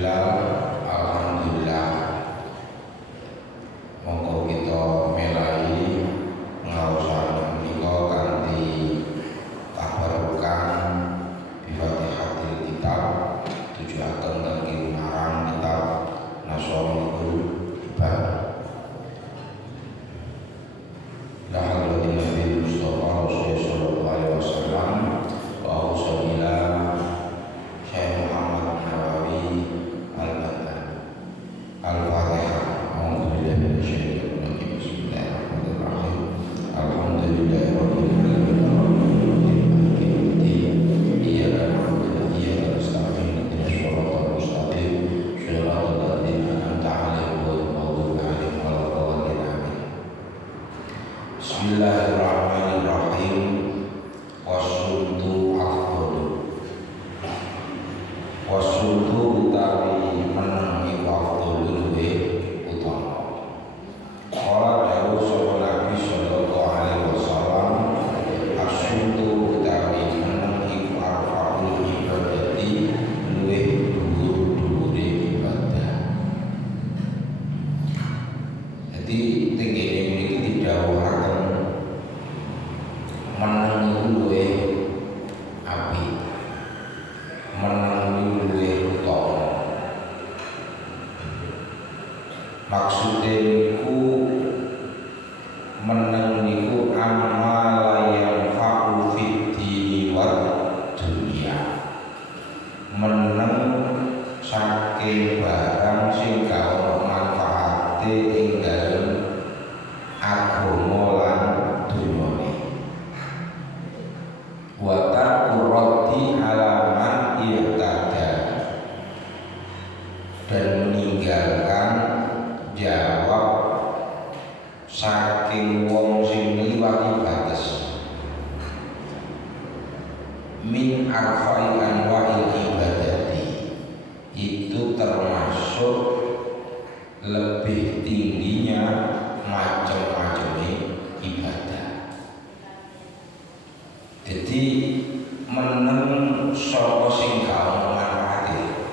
Bismillah, alhamdulillah. Monggo kita melai ngaosan menika kanthi tabarukan bi Fatihatil Kitab tujuaken teng marang kitab Nasaihul Ibad. La haula illa billah Mustafa Rasulullah sallallahu alaihi wasallam wa ausalila Syekh Muhammad Nawawi Al-Batan Al-Fatihah. A'udzubillahi minasyaitonir rajim. Bismillahirrahmanirrahim. Alhamdulillahirabbil alamin. Iyyaka na'budu wa iyyaka nasta'in. Ihdinas shiratal mustaqim. Shiratal ladzina an'amta 'alaihim ghairil maghdubi 'alaihim waladdallin. Amin. Bismillahirrahmanirrahim. Wasuntu afdhalu. Wasuntu utawi meneng iku afdhalu luwih utama. Qala dawuh sapa Nabi sallallahu alaihi wasallam, asuntu utawi meneng iku arfa'ul ibadati luwih dhuwur-dhuwure ibadah. Jadi tengene mriki didhawuhaken meneng iku luwih apik. Meneng iku luwih utama. Maksude niku meneng niku amal yang fa'u fid dini wad dunya. Meneng saking barang sing gak manfaate ing dalem agama lan dunyane. Wa taqurrati alaman irtada, dan meninggalkan jawab saking wong sing liwati batas. Min arfa'i anwa'il ibadati, itu termasuk lebih tingginya macam-macamnya ibadah. Jadi meneng sapa sing gak manfaate.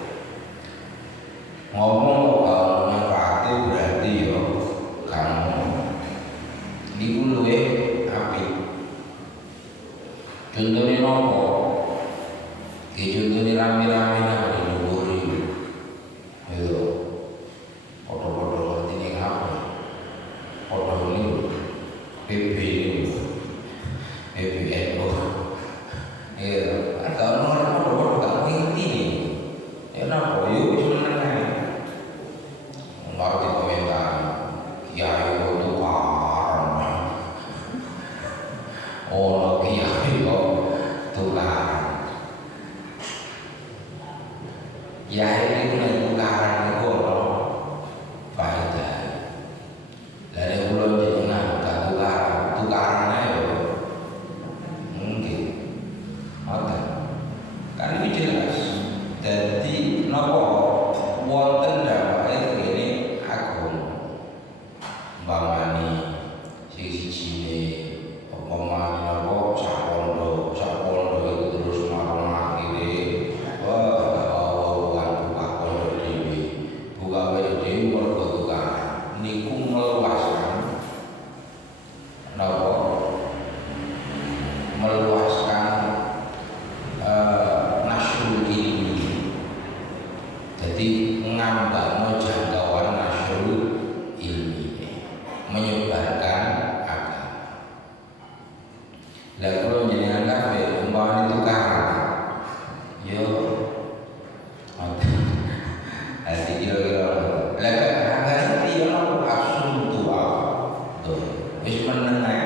Ngomong kok gak manfaate berarti yo kamu niku luwih apik. Contohnya nopo? Contohnya rame-rame nang di dhuwur iki. Yo foto-foto ngerti ning apa? Foto niku PB niku. PBN kalau nomor foto gak ngerti nih, ya napa yuk wis meneng ae. Ngerti komentar, kiai kok tukaran. Oh, kiai kok tukaran. Kiai ini nek tukaran niku ono faedah. Dari kula jenengan gak tukaran ae lho. Mungkin kan ini jelas. Jadi nopo wonten dawuhe ngene agama. Umpamane siji-sijine umpamane nopo sapondo itu terus marang akhire buka pondok dhewe. Buka pondok dhewe mergo tukaran. Niku meluaskan nopo? Meluaskan nasrul ilmi. Jadi ngambangno jangkauan nasrul ilmi, menyebarkan agama. Lah kula jenengan kabeh umpamane tukaran yo hati kira-kira lah kan ngerti yo asun tua tuh wis meneng ae.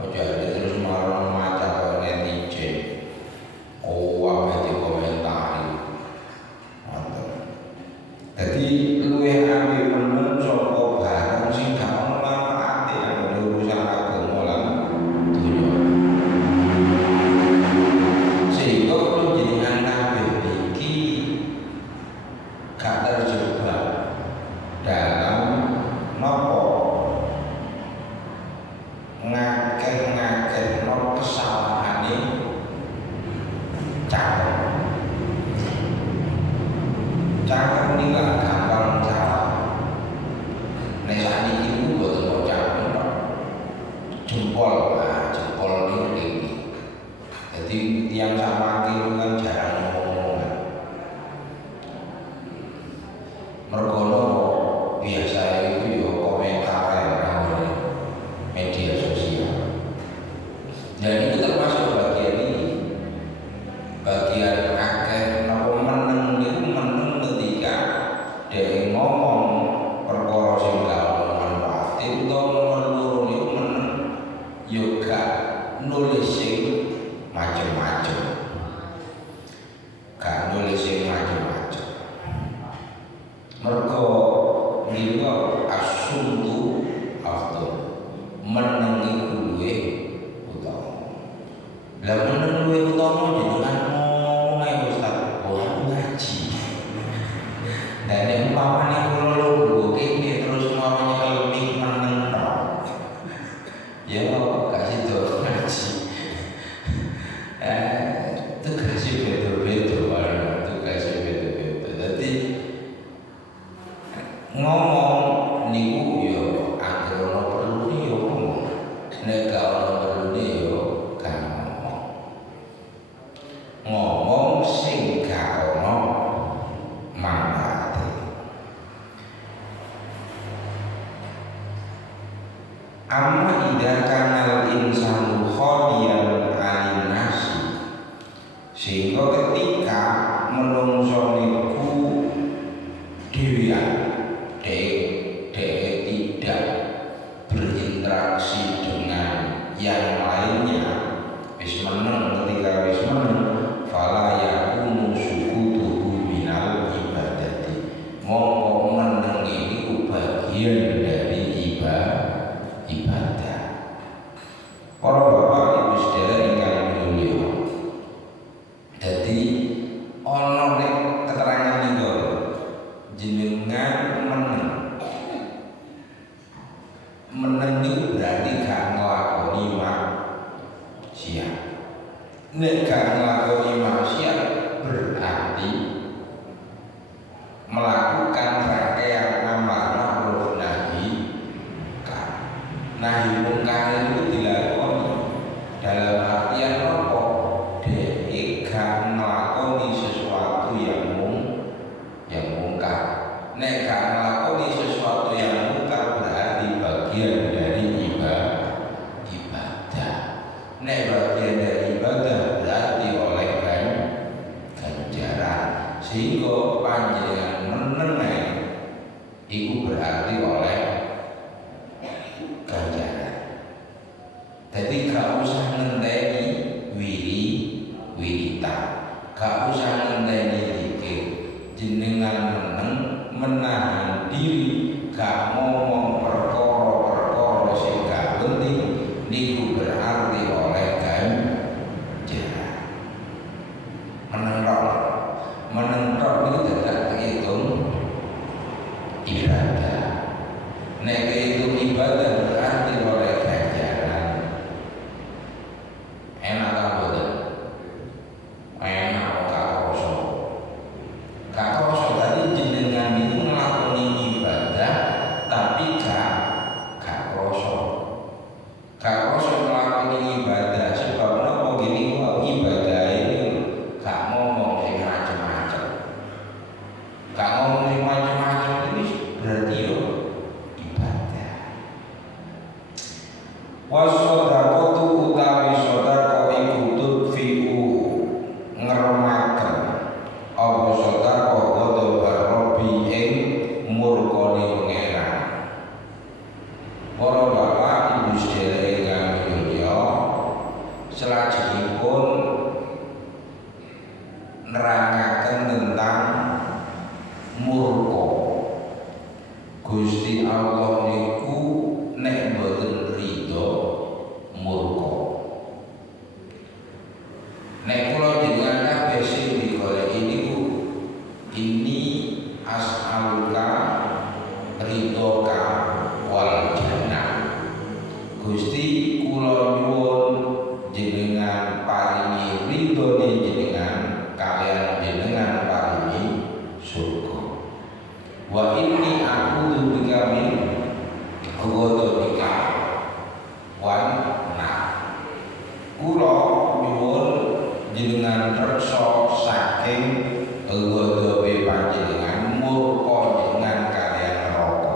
Ojo terus marang maca netizen. Apa itu komentari. Jadi luwih apik meneng saka barang sing gak ono manfaate nang urusan agama lan dunya. Sehingga kulo jenengan kabeh iki gak terjebak dalam nopo ngakeh-ngakeh no kesalahane cara. cangkem ini kan gampang salah. Nek sakniki niku mboten kok cangkem tok. Jempol, nah jempol ini. Jadi yang sama itu kan jarang ngomong-ngomongan. Mergono biasa itu yo komentar orang media sosial. Dan itu termasuk bagian ini, bagian akeh napa meneng niku meneng ketika dia ngomong perkara sing gak ono manfaate utawa nomor loro niku meneng yo gak nulis sing macem-macem, gak nulis sing macem-macem. Mergo niku asuntu afdol meneng iku luwih utama. Lah meneng luwih utama jenengan ngomong ae Ustaz, oh aku ngaji. Dan nek umpamane kula lungguh kene terus mau nyekel mik meneng tok. Ya gak sido ngaji. Tugasnya beda-beda, tugasnya beda-beda. Jadi ngomong niku yo anggere ono perlune yo ngomong, nek gak ono perlune yo gak ngomong. Ngomong sing gak ono manfaate. Amma idza kana al-insanu khaliyan 'anil nasi, sehingga ketika menungso niku dhewean tidak berinteraksi dengan yang lainnya, wis meneng. Ketika wis meneng fala yakunu sukutuhu minal ibadati, mongko meneng ini bagian dari ibadah. Para bapak ibu saudara ingkang mulya, jadi ono nek keterangan niku jenengan meneng itu berarti gak ngelakoni maksiat. Nek gak ngelakoni maksiat berarti melakukan rangkaian amal ma'ruf nahi mungkar itu dilakoni dalam artian apa? Dek gak ngelakoni sesuatu yang mungkar. Nek gak ngelakoni sesuatu yang mungkar berarti bagian dari ibadah. Nek bagian dari ibadah berarti oleh ganjaran. Sehingga panjenengan meneng itu berarti oleh ganjaran. Jadi gak usah ngenteni wiritan, gak usah ngenteni zikir. Jenengan meneng menahan diri, gak ngomong perkara-perkara sing gak penting, niku berarti oleh ganjaran. Meneng tok niku dadak dihitung ibadah. Nek dihitung ibadah berarti oleh ganjaran. Enak ta mboten? Enak gak kroso. Gak kroso tadi jenengan niku nglakoni ibadah tapi gak kroso. Gak kroso nglakoni ibadah sebab napa gini kok ibadah ini gak ngomong sing macem-macem. Gak ngomong sing macem-macem ini berarti yo ibadah. Wasodaqatu utawi sedekah iku tudfi'u ngremaken apa sedekah ghadabar Rabbi ing murkane pangeran. Para bapak ibu sedherek ingkang mulya, salajengipun nerangaken tentang murka. Gusti Allah niku nek boten ridho murka. Nek kula jenengan kabeh sing digoleki niku ini as'aluka ridhoka wal jannah. Gusti kula nyuwun jenengan paringi ridhone jenengan kalian jenengan paringi surga. Wa inni a'udzu bika min ghadabika wan nar. Kula nyuwun jenengan reksa saking ghadabe panjenengan, murka jenengan kaliyan neraka.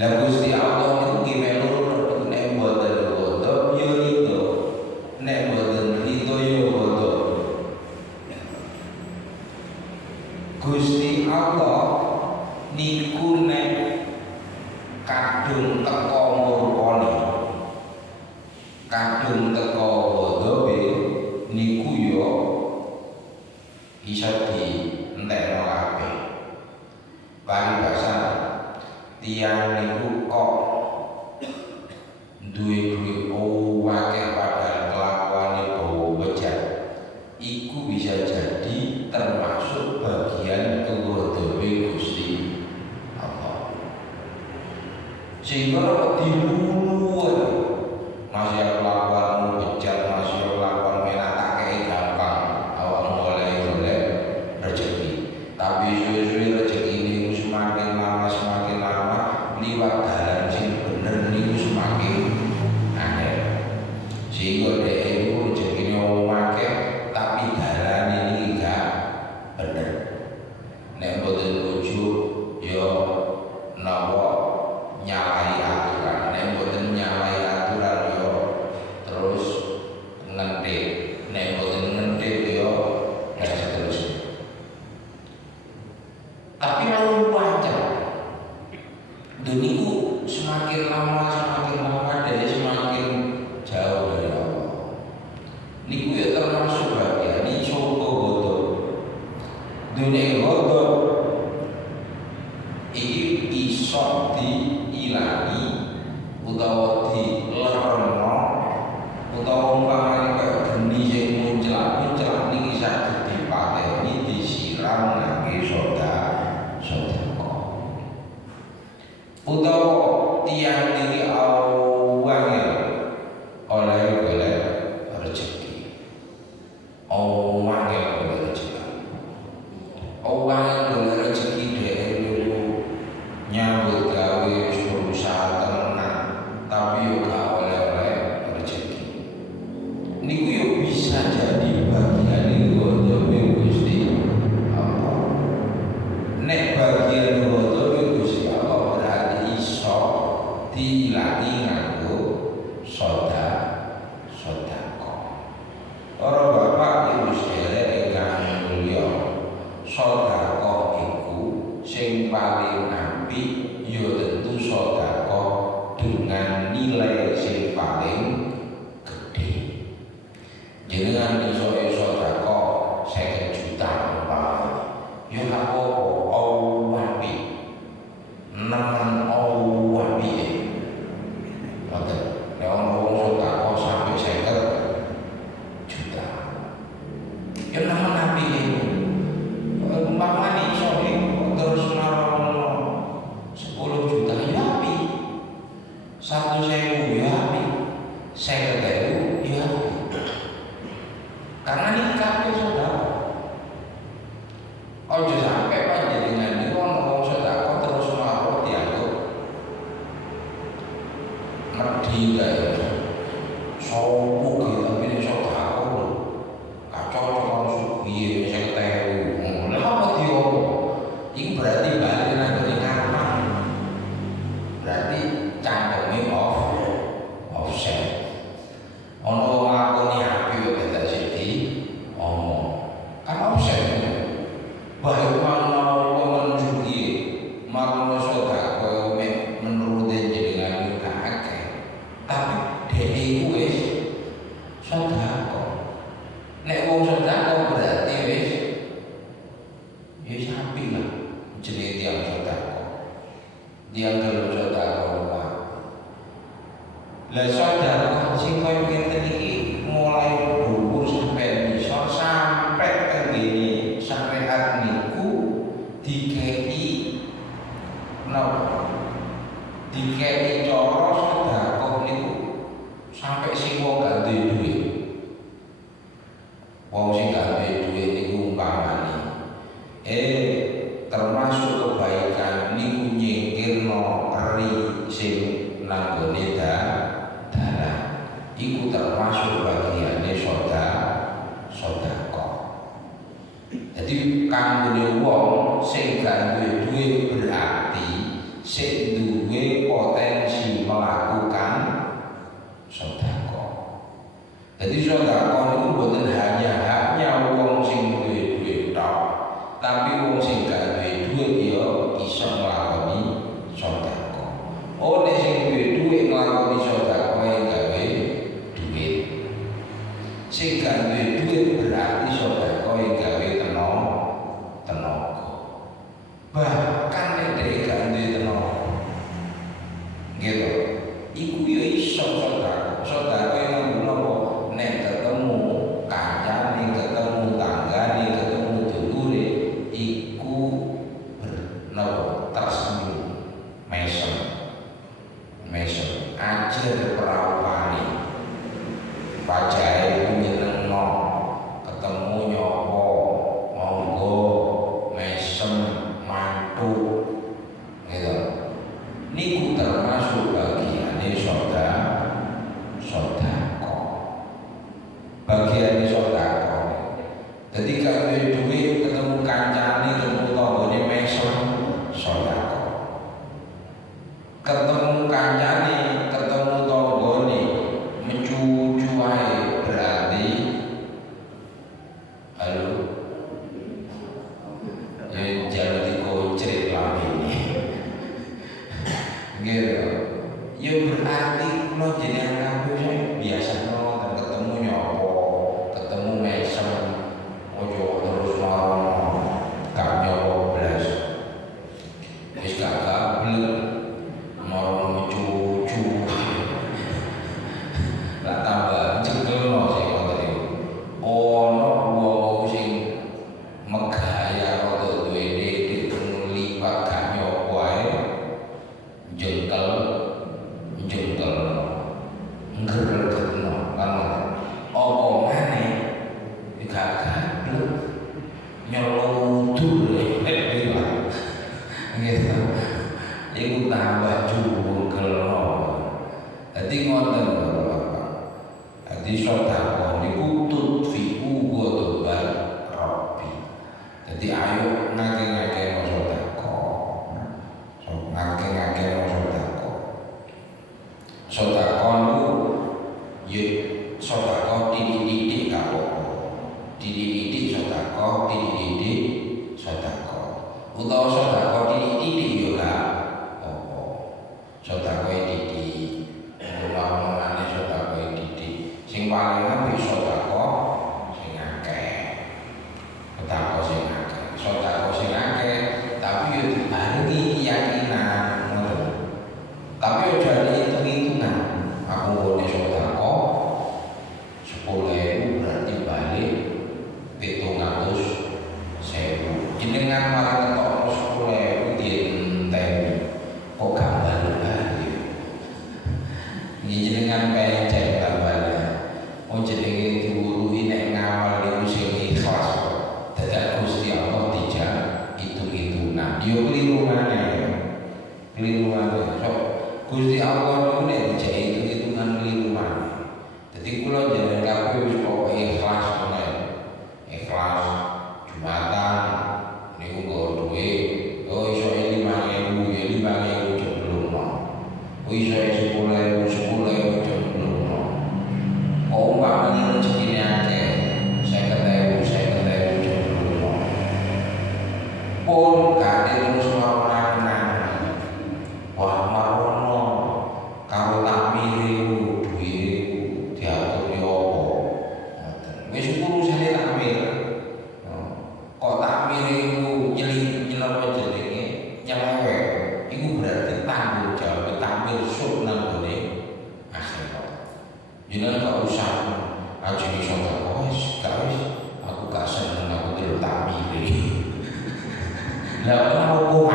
Lah Gusti Allah niku nggih melu nek mboten ghadab ya ridho, nek mboten ridho ya ghadab. Gusti Allah niku nek kadung teko murkane, kadung teko ghadabe niku ya iso dientekno kabeh. Paribasan tiyang niku kok duwe akeh padahal kelakuane bawa bejat, iku bisa jadi termasuk bagian keghadabe Gusti Allah. Sehingga kok diluluan masih kelakuanmu bejat, masih kelakuan menak tak kei gampang awak mulai golek rezeki. Tapi suwe-suwe rezeki ini semakin lama liwat dalan sing bener niku semakin aneh. Sehingga dhek iku rezekine akeh tapi dalan ini gak bener. Nek boten bojo ya napa nyalahi aturan, nek boten nyalahi aturan ya terus ngentik, nek boten ngentik ya dan seterusnya. Tapi lalu wajar duniku semakin lama dia semakin jauh dari Allah. Niku ya termasuk bagian ini coba bodoh. Dunia bodoh ini bisa diilangi utawa dilerno utawa umpamanya kayak geni yang muncul ini bisa dipateni disiram lagi sodako utawa tiang diri awangnya oleh rezeki, awangnya oleh rezeki, awangnya oleh rezeki dari dulu nyambut gawe berusaha tenan tapi juga oleh rezeki. Niku yo bisa jadi bagian ghadabe Gusti Allah. Nek bagian ghadabe Gusti Allah berarti iso diilangi nganggo sodako. Para bapak ibu sedherek ingkang mulya, sodako iku sing paling apik ya tentu sodako dengan nilai sing paling gede. Jenengan iso sodako 50 juta umpamane, ya gak apa-apa, apik, nemen apik. Ngoten, nek ana wong sodako sampai 50 juta, ya nemen apik. Umpamane iso terus narono 10 juta ya apik, 1.000 ya apik, 50.000 ya apik. Karena ini kabeh sedekah. Ojo sampai panjenengan niku ana wong sedekah terus marah dianggap medhi kae. Sopo ki tapi nek sedekah lho. Kacau karo supiye 50.000. Lha apa diopo? Iku berarti bali nang ngene kamar. Berarti cangkeme offset. Ono wong ngakoni apik kok dadak sithik omong. Kan offset. Baik mau menjugi mau sedekah menurut jenengan gak akeh. Tapi dhewe iku wis sedekah. Nek wong sedekah berarti wis apik lah jenenge tiyang sedekah. Tiyang gelem sedekah wae. Lah sedekah sing koyo ngene iki mulai dhuwur sampai misal sampai tengene syariat niku dikei napa? Dikei cara sedekah niku sampai sing wong gak duwe duit. Wong sing gak duwe duit niku umpamane nanggone dalan iku termasuk bagiane sedekah. Jadi kanggone wong sing gak duwe duit berarti sing duwe potensi melakukan sedekah. Jadi sedekah itu bukan hanya wong sing duwe duit tok, tapi wong sing gak duwe duit ya iso nglakoni sedekah. Oh nek sing duwe duit nglakoni sedekah gawe duit. Sing gak duwe duit berarti sedekah gawe tenaga. Bahkan nek dhek gak duwe tenaga. Gitu. Iku ya iso sedekah. Sedekah yang ngono nek ketemu kancane, ketemu tanggane, ketemu dulure iku tersenyum mesem ajar perawane pajare nyenengno ketemu nyopo monggo mesem mantu gitu. Niku termasuk bagiane sedekah. Bagiane sedekah. Jadi kalau duit ketemu kancane, ketemu tanggane mesem sedekah. Ketemu kancane, ketemu tanggane mencucu wae berarti halo ya jangan dikocret lamine. Gitu. Ya berarti kalau jenengan kabeh biasa dan ketemu nyopo, ketemu mesem, ojo terus marah, gak nyopo blas. Wis gak gablek, marah mencucu. Lah tambah cekelno sing ngoten iki. Ono wong sing megaya rada duwe dik liwat gak nyopo ae. Jengkel ngger-ngerno kan apa maneh gak gablek nyeludur gitu. Iku tambah jungkelno. Dadi ngoten Bapak. Dadi sedekah niku tutfi'u ghadaban Rabbi. Dadi ayo ngake-ngake sedekah. Ngake-ngake sedekah. Sedekah niku ya sedekah didik-didik gak apa-apa. Didik-didik sedekah, didik-didik sedekah. Utawa sedekah didik-didik yo gak apa. Sedekah didik. Ora-orane sedekah didik. Sing paling apik sedekah sing akeh. Sedekah sing akeh. Sedekah sing akeh tapi yo dibarengi keyakinan ngoten. Tapi ojo ada hitung-hitungan. Aku boleh sedekah 10.000 berarti balik 700.000. Jenengan malah ketokno 10.000 dienteni. Kok gak balik-balik? Iki jenengan pencet bal-balan. Oh jenenge diwuruhi nek ngamal niku sing ikhlas kok. Dadak Gusti Allah dijak hitung-hitungan. Yo keliru maneh. Keliru maneh. Gusti Allah niku nek dijak hitung-hitungan keliru maneh. Dadi kula jenengan kabeh wis pokoke ikhlas meneh. Ikhlas Jumatan niku nggo duit. Oh iso 5.000 ya 5.000 jemblungno. Oh iso 10.000 jemblungno. Oh umpamane rezekine akeh 50.000 jemblungno. Pun gak terus maronan. Wah marono karo takmire duwe diatur yo apa. Wis urusane takmir. Kok takmire iku nyelip jenenge nyelewek. Iku berarti tanggung jawab takmir sok nang gone akhirat. Jenengan gak usah ajeng iso gak wis aku gak seneng aku delok takmire. Lah ora opo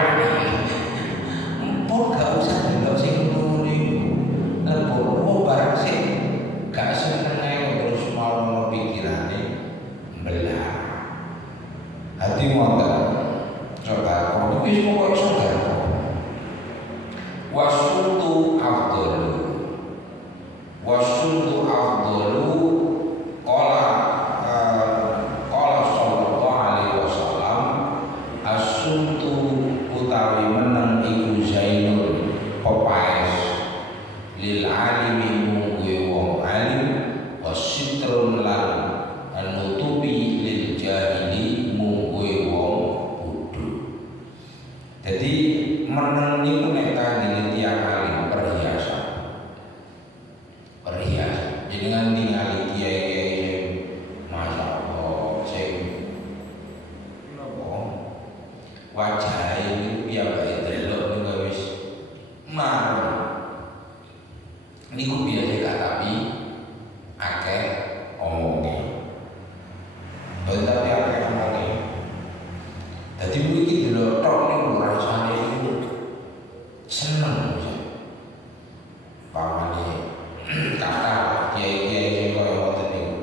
pun gak usah delok sing ngono niku. Lah kok barang sing gak seneng ae terus malah pikirane mbelah. Hati wonten sedekah wis pokoke sedekah. Wasuntu afdal Asuntu utawi meneng iku zainul pepaes lil alimi mungguwe wong alim wasitrun lan nutupi lil jahili mungguwe wong bodho. Jadi meneng niku nek kangge tiyang alim perhiasan. Jenengan ningali kiai-kiai masyaallah sing wajah ini piyambake delok niku wis marem. Niku biasa gak tapi akeh omonge. Boten tapi akeh omonge. Dadi iki delok tok niku rasane niku seneng. Pamane kata kiai-kiai sing kaya ngoten niku.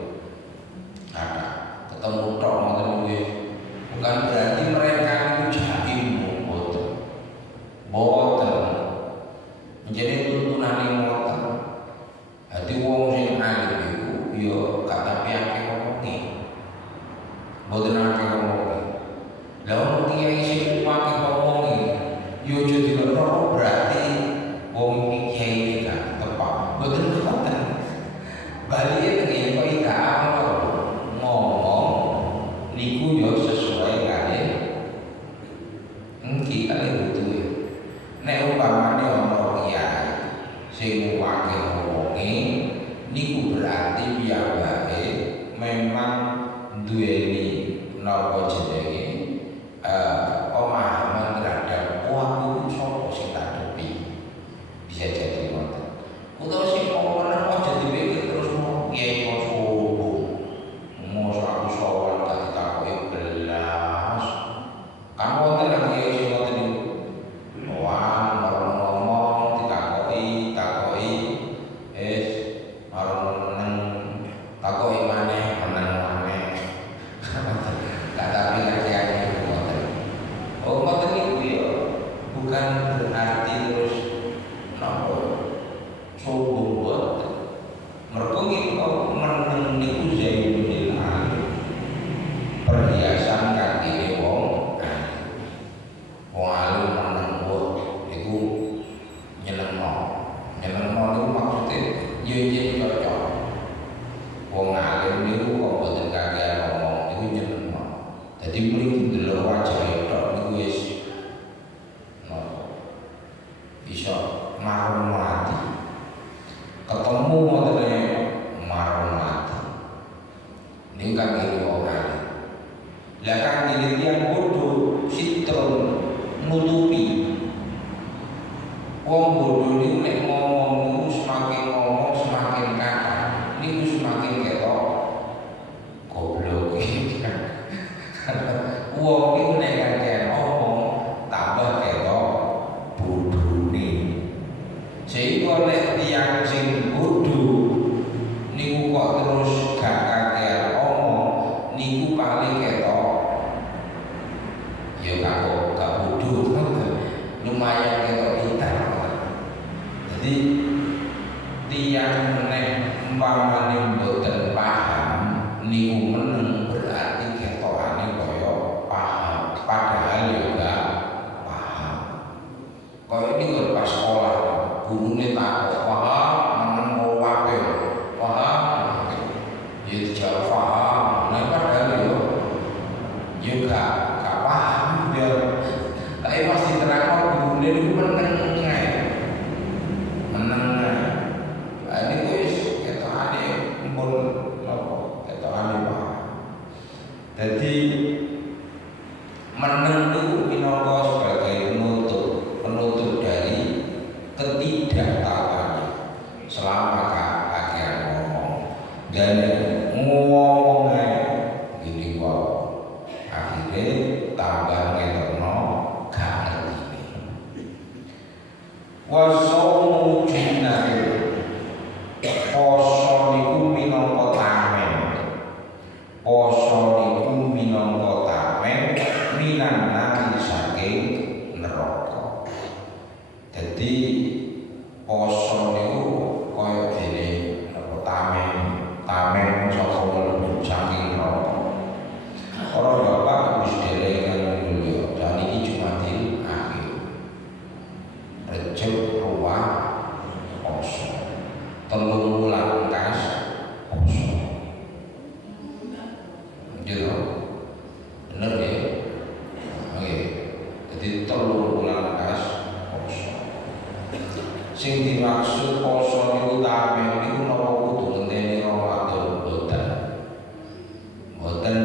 Ada ketemu tok ngoten niku bukan berarti mereka itu jahil boten. Boten. Jadi tuntunane ngoten. Dadi wong sing alim iku ya gak tapi akeh omonge. Boten akeh omonge. Lah wong kiai sing akeh omonge yo aja dilokno berarti wong iki kiai iki gak tepak. Boten ngoten. Bali iki kok ida amal ngomong niku yo sesuai kali engki kali butuhe. Nek umpamane ana kiai sing akeh omonge niku berarti piyambake memang duweni napa jenenge pemahaman terhadap aku sapa sing tak depi. Bisa jadi ngoten. Utawa sing orang aja dipikir terus mau kiai kok sombong. Mosok aku sowan gak ditakoki belas. Kan wonten nang kiai sing ngoten niku. Wah, marang ngomong ditakoki, marang meneng takoki maneh meneng maneh. Gak tapi kiai ngoten. Oh, ngoten niku ya bukan berarti terus napa sombong boten. Mergo niku meneng niku zainul alim. Perhiasan kangge wong alim meneng niku nyenengno. Nyenengno niku maksude yen cocok. Wong alim niku kok boten kakean ngomong niku nyenengno. Dadi mriki delok wajahe tok niku wis iso marung mati. Ketemu wonten marung mati. Niku kangge wong alim. Lah kangge tiyang bodho sitron nutupi. Wong bodho niku nek ngomong niku semakin ngomong semakin kata. Niku semakin ketok goblok iki. Wong niku nek kakean ngomong tambah ketok bodhone. Sehingga nek tiyang sing bodho niku kok terus gak kakean ngomong niku paling ketok ya gak bodho. Lumayan ketok pintar. Jadi tiyang nek umpamane mboten paham niku meneng berarti ketokane kaya paham padahal ya gak paham. Kaya ini kalau pas sekolah gurune takok paham meneng wae paham ya dijawab paham. Nah padahal ya gak paham ya. Tapi pasti terangno gurune niku meneng ae. Meneng ae. Ini wis ketokane mumpun napa ketokane paham. Dadi meneng niku minangka sebagai penutup dari ketidaktahuan selama kakean ngomong dan ngomong gini wae akhirnya tambah ngetokno gak ngerti. Wasaumu junnatun poso niku minangka tamen. Poso niku minangka tamen minan nari saking neraka. Dadi poso niku kaya dene tamen saka mlebu saking neraka. Para bapak wis dereng dulu. Jan iki Sing dimaksud poso niku tameng niku napa kudu ngenteni Ramadan boten. Boten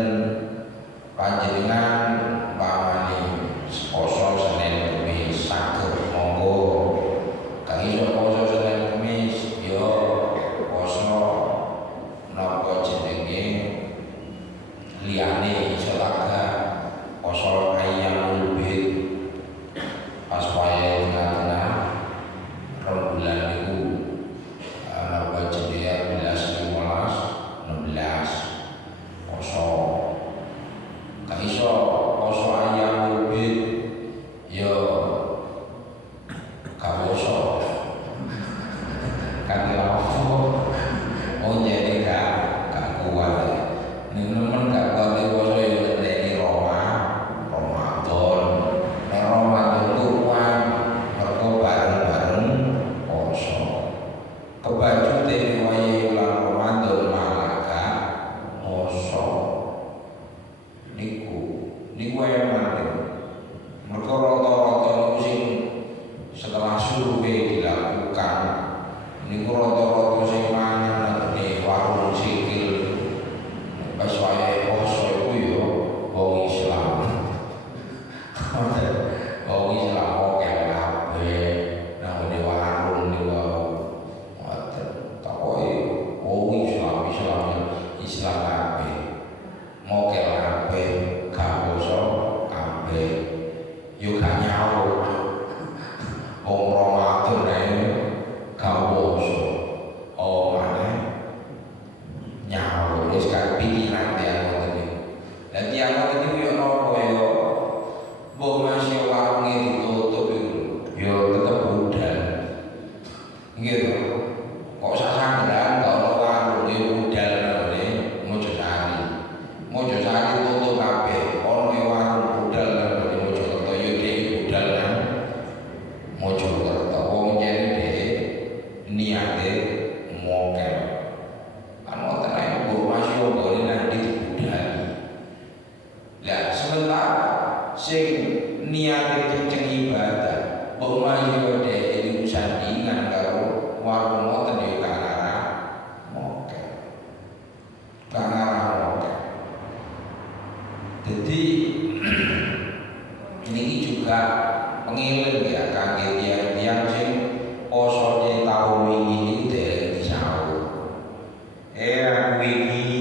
panjenengan pamane poso Senin Kamis saged monggo. Kang iso poso Senin Kamis yo poso napa jenenge liyane iso laga poso Ayyamul Bid pas wayahe tengah-tengah rembulan niku napa jenenge 11 15 16 poso gak iso poso Ayyamul Bid yo gak poso kang lapo oh jadi gak kuat nemen gak kuat poso yo ngenteni Ramadan nek Ramadan ku kuat mergo bareng-bareng poso kebajute wayahe bulan Ramadan malah gak poso niku emang mergo rata-rata niku sing setelah survei dilakukan niku rata-rata sing mangan di warung sikil pas wayahe poso iku yo wong Islam. Wong Islam oke kabeh nang ngene warung niku ngoten. Takoke wong Islam kabeh. Mokel kabeh gak poso kabeh. Yo gak nyaur. Wong Ramadan ae gak poso. Oh maneh nyaur wis gak pikiran dia ngoten niku. Lah tiyang ngoten niku yo napa yo mbok masih warunge ditutup iku yo tetep budal. Nggih to. Kok sasanggeran gak ono warung yo budal ngene Mojosari. Mojosari tutup kabeh. Ono warung budal ngene Mojokerto yo dhewe budal nang Mojokerto. Wong jane dhewe niate mokel. Kan ngoten ae mbok masih nggone nang dibudali. Lah sementara sing niate kenceng ibadah mbok masih dhewe disandingan karo warung ngoten yo gak ngarah mokel. Gak ngarah mokel. Jadi ini juga pengiling ya kangge tiang-tiang sing posone taun wingi dereng disaur. Aku wingi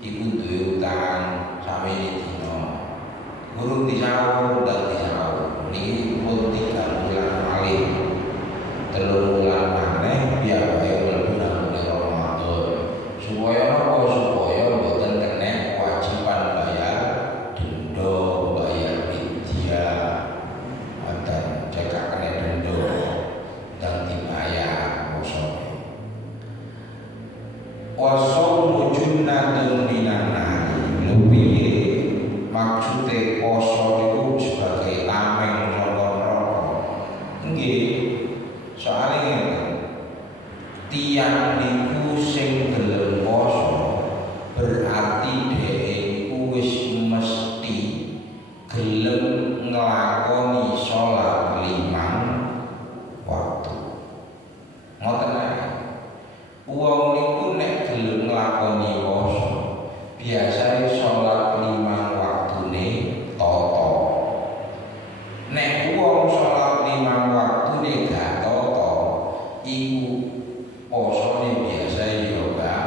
iku duwe utang samene dina. Gurung disaur dan disaur. Niki pun 3 bulan malih. 3 bulan maneh biar bae mlebu nang Ramadan. Supaya napa? Supaya mboten kena kewajiban bayar denda, bayar fidyah. Dan cekak kena denda dan dibayar posone. Wasaumu junnatun minan nar. Luwih maksude poso niku sebagai tameng saka neraka. Nggih. Soale ngene. Tiyang niku sing gelem poso berarti dhewe iku wis mesti gelem nglakoni salat 5 waktu. Ngoten ae. Wong niku nek gelem nglakoni poso, biasane salat 5 waktune tata. Nek wong salat 5 waktune gak tata, iku posone biasa yo gak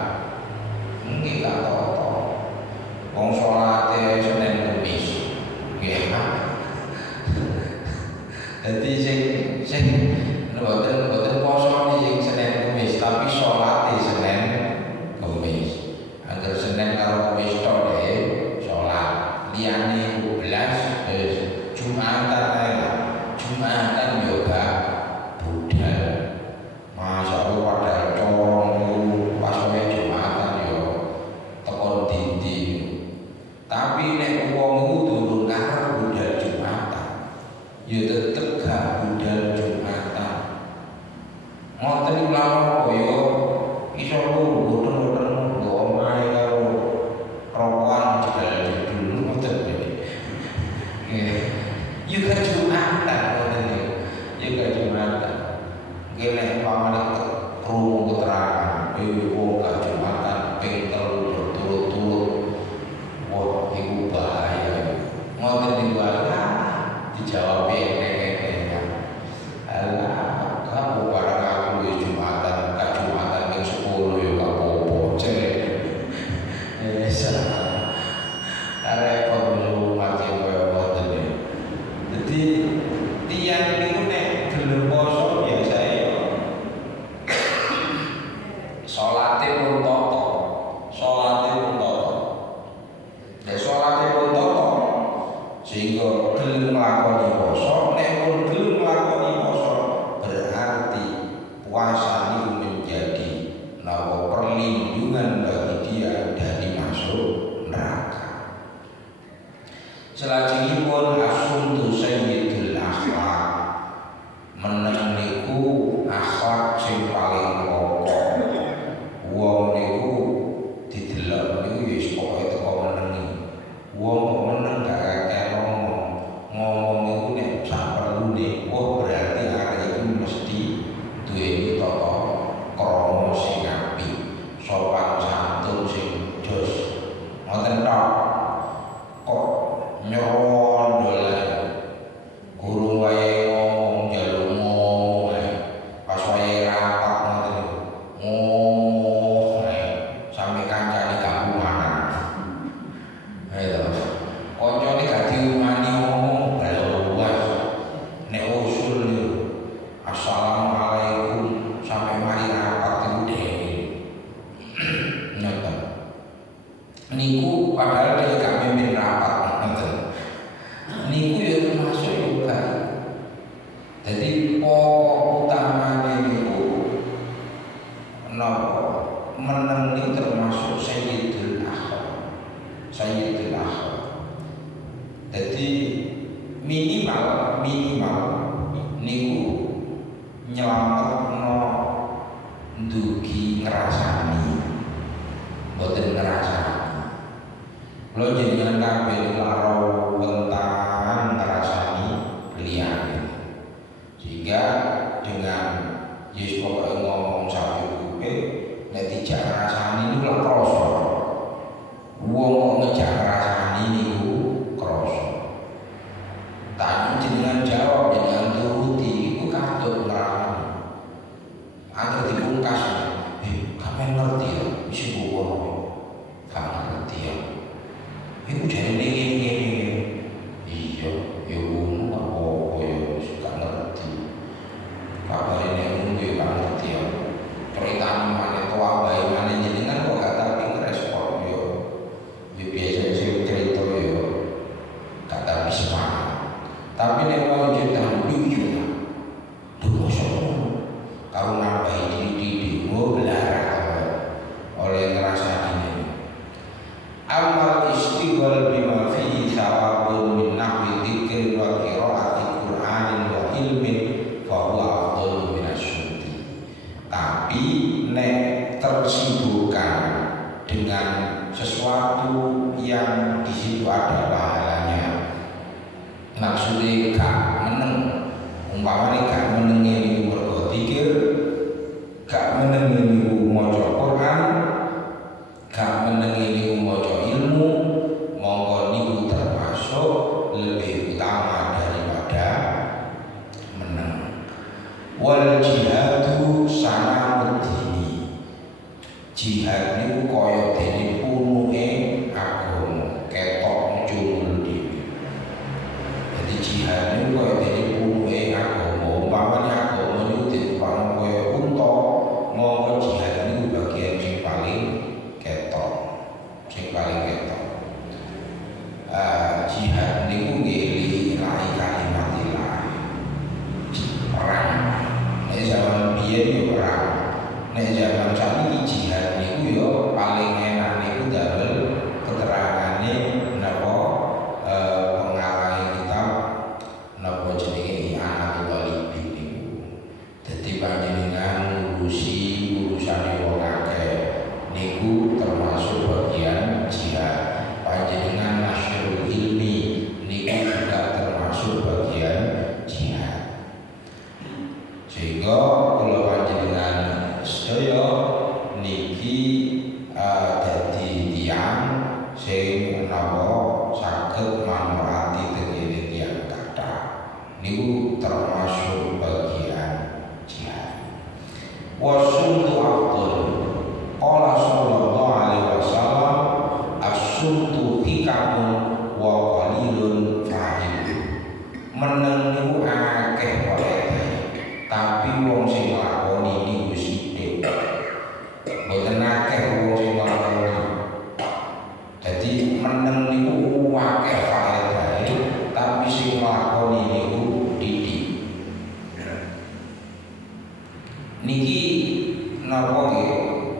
nggih gak tata. Wong salate Senin Kamis. Nggih. Dadi sing boten poso sing Senin Kamis, tapi salate Senin Kamis. Angger Senin karo Kamis tok dhewe salat. Liyane 12 wis Jumatan ae. Jumatan yo gak budal. Masyaallah padahal corong niku pas wae Jumatan yo tekon dindi. Tapi nek wong iku durung karep budal Jumatan, yo tetep gak budal Jumatan. Ngoten iku lha opo yo iso lungguh nggo omahe karo rokokan jedal dulu ngoten iki. Nggih. Yo gak Jumatan ngoten iki. Yo gak Jumatan. Gini pamane krungu keterangan wong gak Jumatan ping 3 berturut-turut. Wah, iku bahaya. Ngoten niku dijawab ngene-ngene. Alah, kamu barang aku wis Jumatan, gak Jumatan ping 10 yo gak apa-apa. Salah. Repot dulu mati koyo ngoten ya. Dadi tiyang niku nek gelem poso biasa ya. Salate pun toto. Nek salate pun toto. Sehingga gelem nglakoni poso, nek pun gelem nglakoni poso berarti puasa niku menjadi perlindungan bagi dia dari masuk neraka. Selajengipun asuntu sayyidul akhlak. Meneng niku akhlak sing paling pokok. Wong niku didelok niku wis pokoke teko menengi. Wong kok meneng gak kakek ngomong niku nek sak perlune, oh berarti arek iku mesti duweni tata krama sing apik, sopan santun sing jos. Ngoten tok. Kok nyrondolan guru wae ngomong jaluk ngomong pas wae rapat ngoten ngomong sampe kancane gak kumanan. Ayo koncone gak diumani ngomong blas. Nek usul yo assalamualaikum sampe mari rapat iku dhewe. Ngoten. Niku padahal dia gak mimpin rapat ngoten. Niku ya termasuk juga. Jadi pokok utamanya niku napa meneng niku termasuk sayyidul akhlak. Jadi minimal niku nyelametno ndugi ngrasani. Mboten ngrasani. Lo jenengan kabeh lara wentang ngrasani liyane. Sehingga dengan yes pokoke ngomong sacukupe nek dijak ngrasani niku lak krasa. Wong kok ngejak ngrasani niku krasa. Tanya jenengan jawab jenengan turuti iku katut ngrasani. Angger dipungkas, kamen ngerti ya isi buku gak ngerti ya. Iku jane ngene. Iya, ya ngono apa ya gak ngerti. Kabare nek ngono ya gak ngerti ya. Ceritane maneh to wae maneh jenengan kok gak tapi ngrespon yo. Ya biasa sing cerita yo gak tapi semangat. Tapi nek wong cerita lucu lah. Duh karo nambahi diri oleh ngerasa ini. Amal istighfar bima fihi thawabun min nahwi dzikri wa qiraati Qur'anin wa ilmin fa huwa afdalu min asyuti. Tapi nek tersibukkan dengan sesuatu yang di situ ada pahalanya. Maksudnya gak meneng, umpamanya gak menengi niku mergo dzikir, gak menengi niku maca Quran, gak menengi niku maca ilmu, monggo niku termasuk lebih utama daripada meneng. Wal jihadu sanamud dini. Jihad niku kaya dene punuke agama, ketok njungul dhewe. Jadi jihad niku kaya dene punuke agama, umpamane agama niku diumpama kaya unta, monggo jihad niku bagian sing paling ketok. Jihad niku nggih lillahi kalimatillah. Perang. Nek zaman biyen yo perang. Nek zaman saiki jihad niku yo paling enak niku damel keterangane napa pengalangi kita napa jenenge niku termasuk bagian jihad. Wasumtu afdal. Qala sallallahu alaihi wasallam as-sumtu hikamun wa qalilun fa'il. Meneng niku akeh wae, tapi wong sing nglakoni niku sithik. Mboten akeh wong sing nglakoni. Jadi meneng niku akeh faedahe, tapi sing nglakoni niku titik. Niki napa nggih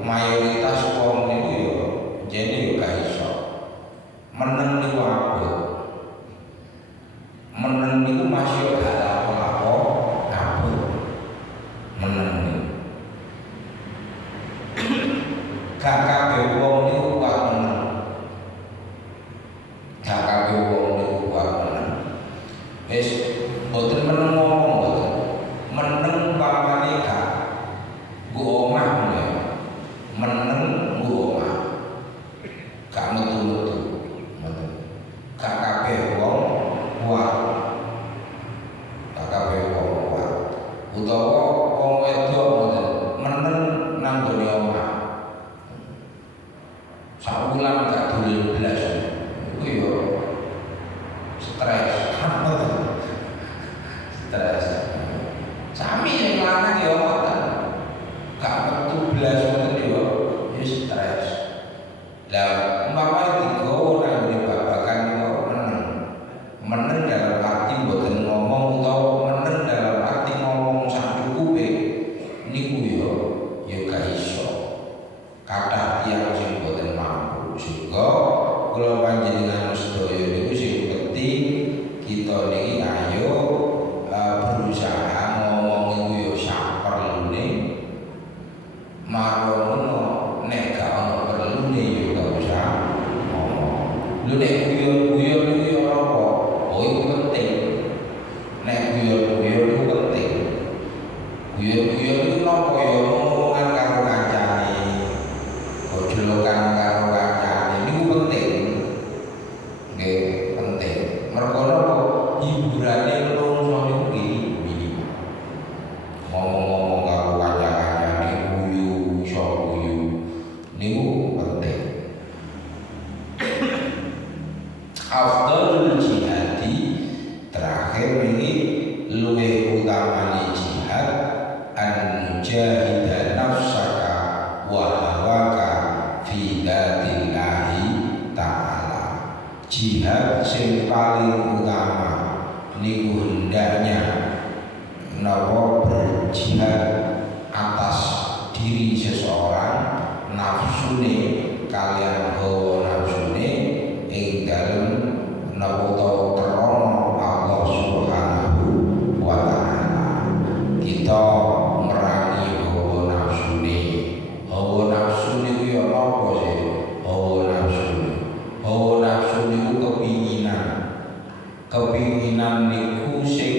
mayoritas wong niku yo jene yo gak iso. Meneng niku abot. Meneng niku masih gak apa-apa abot. Meneng niku. Gak kabeh wong niku kuat meneng. Gak kabeh wong niku kuat meneng. Wis mboten meneng ngomong mboten. Meneng pamane gak nggo omah ya. Meneng nggo omah. Gak metu-metu. Mboten. Gak kabeh wong kuat. Gak kabeh wong kuat. Utawa wong wedok mboten meneng nang gone omah. Sakulan gak dolen blas. Iku yo stres. Stres. Sami sing lanang yo ngoten. Gak metu blas ngoten yo stres. Lah umpama digowo nang babagan yo meneng. Meneng dalam arti mboten ngomong utawa meneng dalam arti ngomong sak cukupe niku yo gak iso. Kathah tiyang sing mboten mampu sehingga kula panjenengan sedaya niku sing penting kita niki ayo berusaha ngomong iku yo sak perlune marono nek gak ono perlune yo gak usah ngomong. Lho nek guyon-guyon niku yo apa? Oh iku penting. Nek guyon-guyon niku penting. Guyon-guyon niku napa yo ngomongan karo kancane. Gojlokan karo kancane niku penting. Nggih, penting. Mergo napa? Hiburane menungso niku gini. Ngomong-ngomong karo kancane guyu, iso guyu. Niku penting. Afdhalul jihadi terakhir ini luwih utamane jihad an mujahida nafsaka wa hawaka fi dzatillahi ta'ala. Jihad sing paling utama niku hendaknya napa berjihad atas diri seseorang, nafsune kalian hawa nafsune ing dalem napa terana Allah Subhanahu wa taala. Kita merangi hawa nafsune. Hawa nafsu niku ya napa sih? Hawa nafsu. Hawa nafsu niku kepinginan. Kepinginan niku sing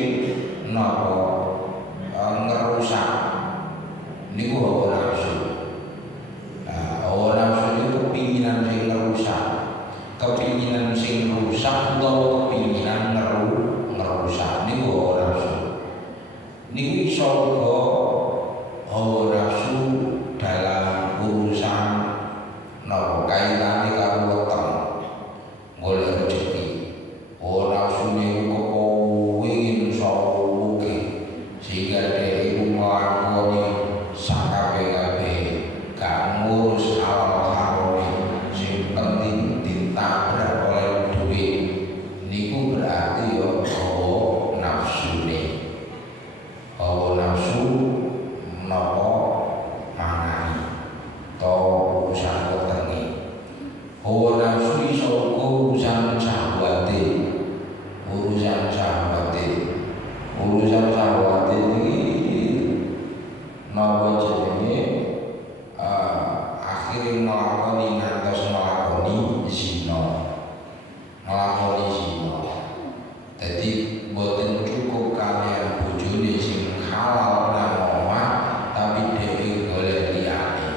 napa ngerusak. Niku hawa nafsu. Hawa nafsu niku kepinginan sing ngerusak. Kepinginan sing rusak utawa kepinginan ngerusak niku hawa nafsu. Niku iso uga hawa nafsu dalam urusan napa kaitane karo weteng golek rezeki. Hawa nafsu niku kepengin sawuke sehingga dhek iku nglakoni sakabeh-kabeh gak ngurus hal-hal sing penting ditabrak oleh duit. Niku berarti yo hawa nafsune. Hawa nafsu napa mangani to urusan wetenge. Hawa nafsu iso uga urusan syahwate. Urusan syahwate. Urusan syahwate iki napa jenenge akhire nglakoni ngantos nglakoni zina. Nglakoni zina. Dadi boten cukup kalian bojone sing halal nang omah tapi dhewe golek liyane.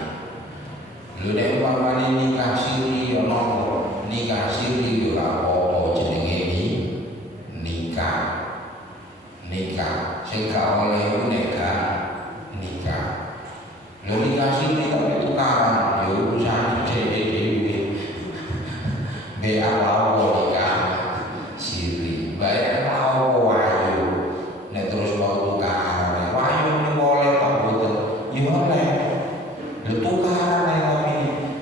Lho nek umpamane nikah siri ya napa? Nikah siri yo ora apa jenenge nikah. nikah. Sing gak oleh iku nek gak nikah. Lho nikah sini tapi tukaran yo urusan dhewe. Be awal nikah siri. Bae awal wayu. Nek terus mau tukaran, wayu ini boleh tak boten? Ya boleh. Lho tukaran nek tapi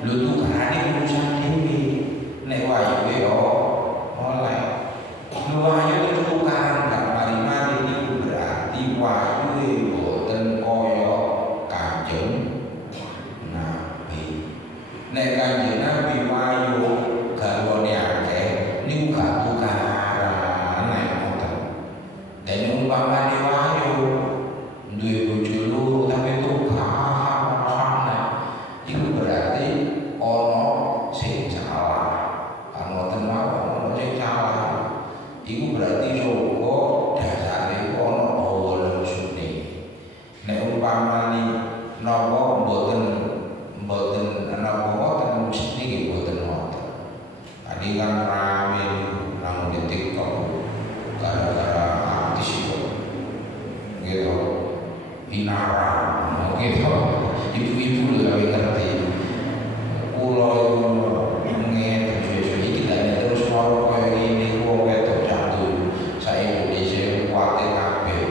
lho tukaran iki urusan dhewe. Nek wayu yo oleh. Lho wayu terus tukaran gak mari-mari iku berarti wayu boten kaya Kanjeng Nabi. Nek Kanjeng Nabi wayu garwane akeh niku gak tukaran nek ngoten. Dene umpamane wayu duwe bojo loro tapi tukaran iku berarti ana sing salah. Kan ngoten mawon ana sing salah. Iku berarti saka dasare ana hawa nafsune. Nek umpamane napa mboten napa ngoten mesti nggih mboten ngoten. Tadi kan rame nang di TikTok gara-gara artis itu gitu Inara gitu ibu-ibu lho ngerti kula itu ngene iki tidak terus mau koyo ngene wong wedok jatuh sa Indonesia kuwate kabeh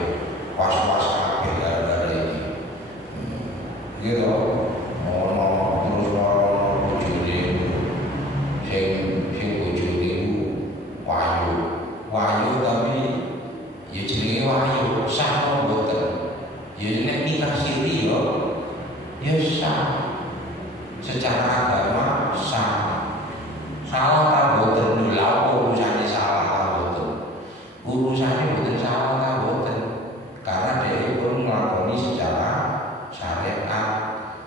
was-was kabeh gara-gara ini gitu ono terus bojone sing bojone iku wayu tapi ya jenenge wayu sah mboten ya nek nikah siri yo ya sah secara agama sah salah ta mboten lha apa urusane salah ta mboten urusane mboten salah ta mboten karena dia pun nglakoni secara syariat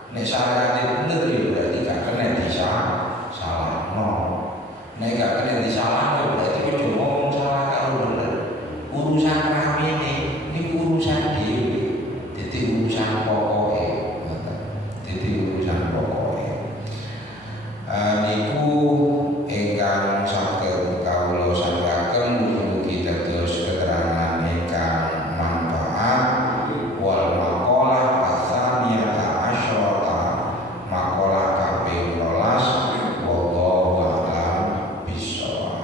nek syariat bener ya berarti gak kena disalahno nek gak kena disalahno berarti ojo ngomong salah karo bener urusan ramene niku urusan dhewe dadi urusan pokoke ngoten dadi urusan pokoke niku ingkang saged kawula sanggaken mugi dados keterangan ingkang manfaat wal maqalah asaniyata asyara maqalah kaping 12 wallahu a'lam bishawab.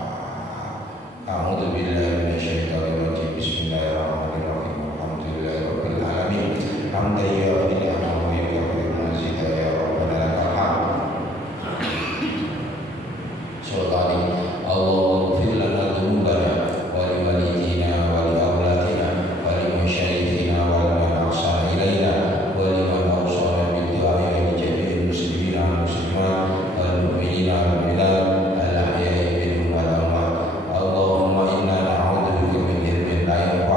A'udzu billahi minasyaitonir rajim. Bismillahirrahmanirrahim. Alhamdulillahirabbil alamin. Hamdan yafi'u ni'amahu wa yukafi'u mazida ya rabbana lakal hamd. Sultani Allahumma ighfir lana dzunubana wa li walidina wa li awladina wa li masyayikhina wa liman ahsana ilaina wa liman awsana bid du'a li jami'il muslimina wal muslimat wal mu'minina wal mu'minat al ahya'i minhum wal amwat. Allahumma inna na'udzubika min ilmin la yanfa'